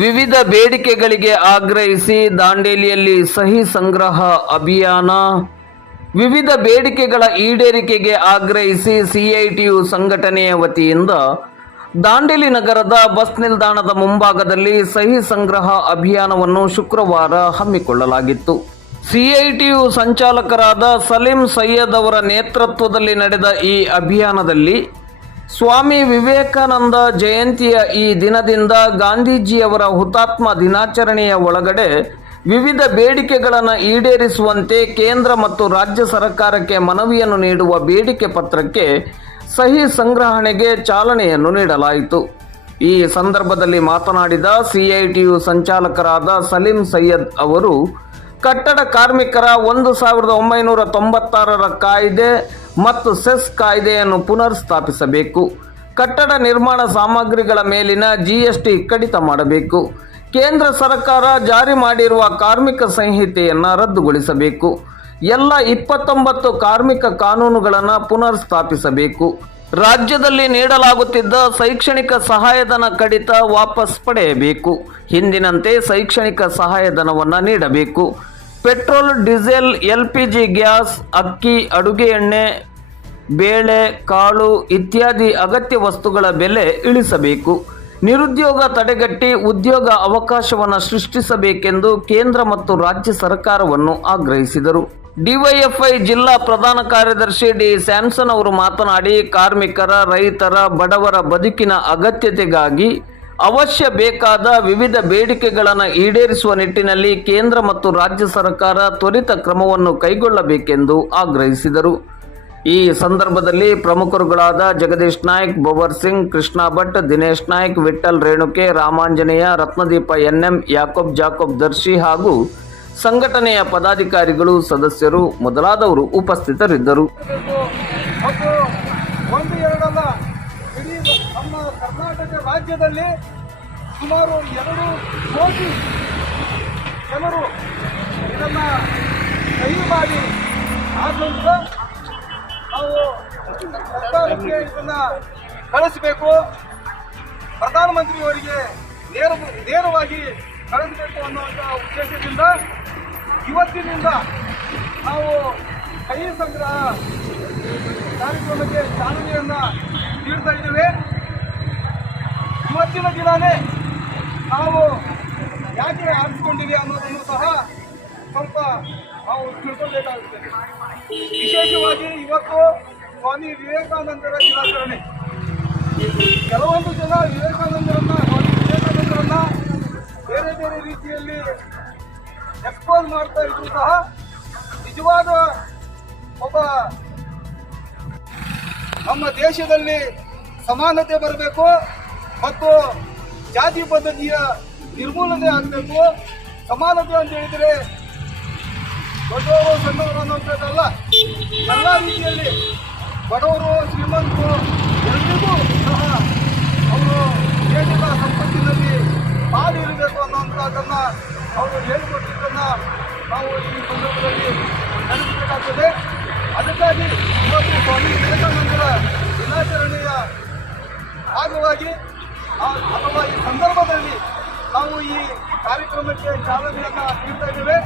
ವಿವಿಧ ಬೇಡಿಕೆಗಳಿಗೆ ಆಗ್ರಹಿಸಿ ದಾಂಡೇಲಿಯಲ್ಲಿ ಸಹಿ ಸಂಗ್ರಹ ಅಭಿಯಾನ. ವಿವಿಧ ಬೇಡಿಕೆಗಳ ಈಡೇರಿಕೆಗೆ ಆಗ್ರಹಿಸಿ ಸಿಐಟಿಯು ಸಂಘಟನೆಯ ವತಿಯಿಂದ ದಾಂಡೇಲಿ ನಗರದ ಬಸ್ ನಿಲ್ದಾಣದ ಮುಂಭಾಗದಲ್ಲಿ ಸಹಿ ಸಂಗ್ರಹ ಅಭಿಯಾನವನ್ನು ಶುಕ್ರವಾರ ಹಮ್ಮಿಕೊಳ್ಳಲಾಗಿತ್ತು. ಸಿಐಟಿಯು ಸಂಚಾಲಕರಾದ ಸಲೀಂ ಸೈಯದ್ ಅವರ ನೇತೃತ್ವದಲ್ಲಿ ನಡೆದ ಈ ಅಭಿಯಾನದಲ್ಲಿ ಸ್ವಾಮಿ ವಿವೇಕಾನಂದ ಜಯಂತಿಯ ಈ ದಿನದಿಂದ ಗಾಂಧೀಜಿಯವರ ಹುತಾತ್ಮ ದಿನಾಚರಣೆಯ ಒಳಗಡೆ ವಿವಿಧ ಬೇಡಿಕೆಗಳನ್ನು ಈಡೇರಿಸುವಂತೆ ಕೇಂದ್ರ ಮತ್ತು ರಾಜ್ಯ ಸರ್ಕಾರಕ್ಕೆ ಮನವಿಯನ್ನು ನೀಡುವ ಬೇಡಿಕೆ ಪತ್ರಕ್ಕೆ ಸಹಿ ಸಂಗ್ರಹಣೆಗೆ ಚಾಲನೆಯನ್ನು ನೀಡಲಾಯಿತು. ಈ ಸಂದರ್ಭದಲ್ಲಿ ಮಾತನಾಡಿದ ಸಿಐಟಿಯು ಸಂಚಾಲಕರಾದ ಸಲೀಂ ಸೈಯದ್ ಅವರು, ಕಟ್ಟಡ ಕಾರ್ಮಿಕರ ಒಂದು ಸಾವಿರದ ಒಂಬೈನೂರ ತೊಂಬತ್ತಾರರ ಕಾಯ್ದೆ ಮತ್ತು ಸೆಸ್ ಕಾಯ್ದೆಯನ್ನು ಪುನರ್ ಸ್ಥಾಪಿಸಬೇಕು ಕಟ್ಟಡ ನಿರ್ಮಾಣ ಸಾಮಗ್ರಿಗಳ ಮೇಲಿನ ಜಿಎಸ್ಟಿ ಕಡಿತ ಮಾಡಬೇಕು. ಕೇಂದ್ರ ಸರ್ಕಾರ ಜಾರಿ ಮಾಡಿರುವ ಕಾರ್ಮಿಕ ಸಂಹಿತೆಯನ್ನು ರದ್ದುಗೊಳಿಸಬೇಕು. ಎಲ್ಲ ಇಪ್ಪತ್ತೊಂಬತ್ತು ಕಾರ್ಮಿಕ ಕಾನೂನುಗಳನ್ನು ಪುನರ್ ಸ್ಥಾಪಿಸಬೇಕು ರಾಜ್ಯದಲ್ಲಿ ನೀಡಲಾಗುತ್ತಿದ್ದ ಶೈಕ್ಷಣಿಕ ಸಹಾಯಧನ ಕಡಿತ ವಾಪಸ್ ಪಡೆಯಬೇಕು. ಹಿಂದಿನಂತೆ ಶೈಕ್ಷಣಿಕ ಸಹಾಯಧನವನ್ನು ನೀಡಬೇಕು. Petrol, diesel, L P G, gas, ಅಕ್ಕಿ, ಅಡುಗೆ ಎಣ್ಣೆ ಬೇಳೆ, ಕಾಳು ಇತ್ಯಾದಿ ಅಗತ್ಯ ವಸ್ತುಗಳ ಬೆಲೆ ಇಳಿಸಬೇಕು. ನಿರುದ್ಯೋಗ ತಡೆಗಟ್ಟಿ ಉದ್ಯೋಗ ಅವಕಾಶವನ್ನು ಸೃಷ್ಟಿಸಬೇಕೆಂದು ಕೇಂದ್ರ ಮತ್ತು ರಾಜ್ಯ ಸರ್ಕಾರವನ್ನು ಆಗ್ರಹಿಸಿದರು. ಡಿವೈಎಫ್ಐ ಜಿಲ್ಲಾ ಪ್ರಧಾನ ಕಾರ್ಯದರ್ಶಿ ಡಿ ಸ್ಯಾಮ್ಸನ್ ಅವರು ಮಾತನಾಡಿ, ಕಾರ್ಮಿಕರ, ರೈತರ, ಬಡವರ ಬದುಕಿನ ಅಗತ್ಯತೆಗಾಗಿ ಅವಶ್ಯ ಬೇಕಾದ ವಿವಿಧ ಬೇಡಿಕೆಗಳನ್ನು ಈಡೇರಿಸುವ ನಿಟ್ಟಿನಲ್ಲಿ ಕೇಂದ್ರ ಮತ್ತು ರಾಜ್ಯ ಸರ್ಕಾರ ತ್ವರಿತ ಕ್ರಮವನ್ನು ಕೈಗೊಳ್ಳಬೇಕೆಂದು ಆಗ್ರಹಿಸಿದರು. ಈ ಸಂದರ್ಭದಲ್ಲಿ ಪ್ರಮುಖರುಗಳಾದ Jagadish Naik Bobar Singh, Krishna Bhat, Dinesh Naik Vittal Renuke, Ramanjaneya, Ratnadeepa N M, Yakob Jacob Darshi ಹಾಗೂ ಸಂಘಟನೆಯ ಪದಾಧಿಕಾರಿಗಳು, ಸದಸ್ಯರು ಮೊದಲಾದವರು ಉಪಸ್ಥಿತರಿದ್ದರು. ಸುಮಾರು ಎರಡು ಕೋಟಿ ಜನರು ಇದನ್ನ ಕೈ ಮಾಡಿ ಇದನ್ನ ಕಳಿಸಬೇಕು. ಪ್ರಧಾನಮಂತ್ರಿಯವರಿಗೆ ನೇರ ನೇರವಾಗಿ ಕಳಿಸಬೇಕು ಅನ್ನುವಂಥ ಉದ್ದೇಶದಿಂದ ಇವತ್ತಿನಿಂದ ನಾವು ಕೈ ಸಂಗ್ರಹ ಕಾರ್ಯಕ್ರಮಕ್ಕೆ ಚಾಲನೆಯನ್ನ ನೀಡ್ತಾ ಇದ್ದೇವೆ. ಇವತ್ತಿನ ದಿನವೇ ನಾವು ಯಾಕೆ ಆರಿಸಿಕೊಂಡಿವೆ ಅನ್ನೋದನ್ನು ಸಹ ಸ್ವಲ್ಪ ನಾವು ತಿಳ್ಕೊಳ್ಬೇಕಾಗುತ್ತದೆ ವಿಶೇಷವಾಗಿ ಇವತ್ತು ಸ್ವಾಮಿ ವಿವೇಕಾನಂದರ ದಿನಾಚರಣೆ. ಕೆಲವೊಂದು ಜನ ವಿವೇಕಾನಂದರನ್ನ, ಸ್ವಾಮಿ ವಿವೇಕಾನಂದರನ್ನ ಬೇರೆ ಬೇರೆ ರೀತಿಯಲ್ಲಿ ಎಕ್ಸ್ಪೋಸ್ ಮಾಡ್ತಾ ಇದ್ರು ಸಹ ನಿಜವಾದ ಒಬ್ಬ ನಮ್ಮ ದೇಶದಲ್ಲಿ ಸಮಾನತೆ ಬರಬೇಕು ಮತ್ತು ಜಾತಿ ಪದ್ಧತಿಯ ನಿರ್ಮೂಲನೆ ಆಗಬೇಕು. ಸಮಾನತೆ ಅಂತ ಹೇಳಿದರೆ ದೊಡ್ಡವರು ಸಣ್ಣವರು ಅನ್ನೋದಲ್ಲ ಎಲ್ಲ ರೀತಿಯಲ್ಲಿ ಬಡವರು, ಶ್ರೀಮಂತರು ಎಲ್ರಿಗೂ ಸಹ ಅವರು ದೇಶದ ಸಂಪತ್ತಿನಲ್ಲಿ ಪಾಲಿರಬೇಕು ಅನ್ನೋಂಥದ್ದನ್ನ ಅವರು ಹೇಳಿಕೊಟ್ಟಿದ್ದನ್ನ ನಾವು ಈ ಸಂದರ್ಭದಲ್ಲಿ ನಡೆಸಬೇಕಾಗ್ತದೆ ಅದಕ್ಕಾಗಿ ಇವತ್ತು ಸ್ವಾಮಿ ವಿವೇಕಾನಂದರ ದಿನಾಚರಣೆಯ ಭಾಗವಾಗಿ ಅಥವಾ ಈ ಸಂದರ್ಭದಲ್ಲಿ ನಾವು ಈ ಕಾರ್ಯಕ್ರಮಕ್ಕೆ ಚಾಲನೆಯನ್ನು ನೀಡ್ತಾ ಇದ್ದೇವೆ.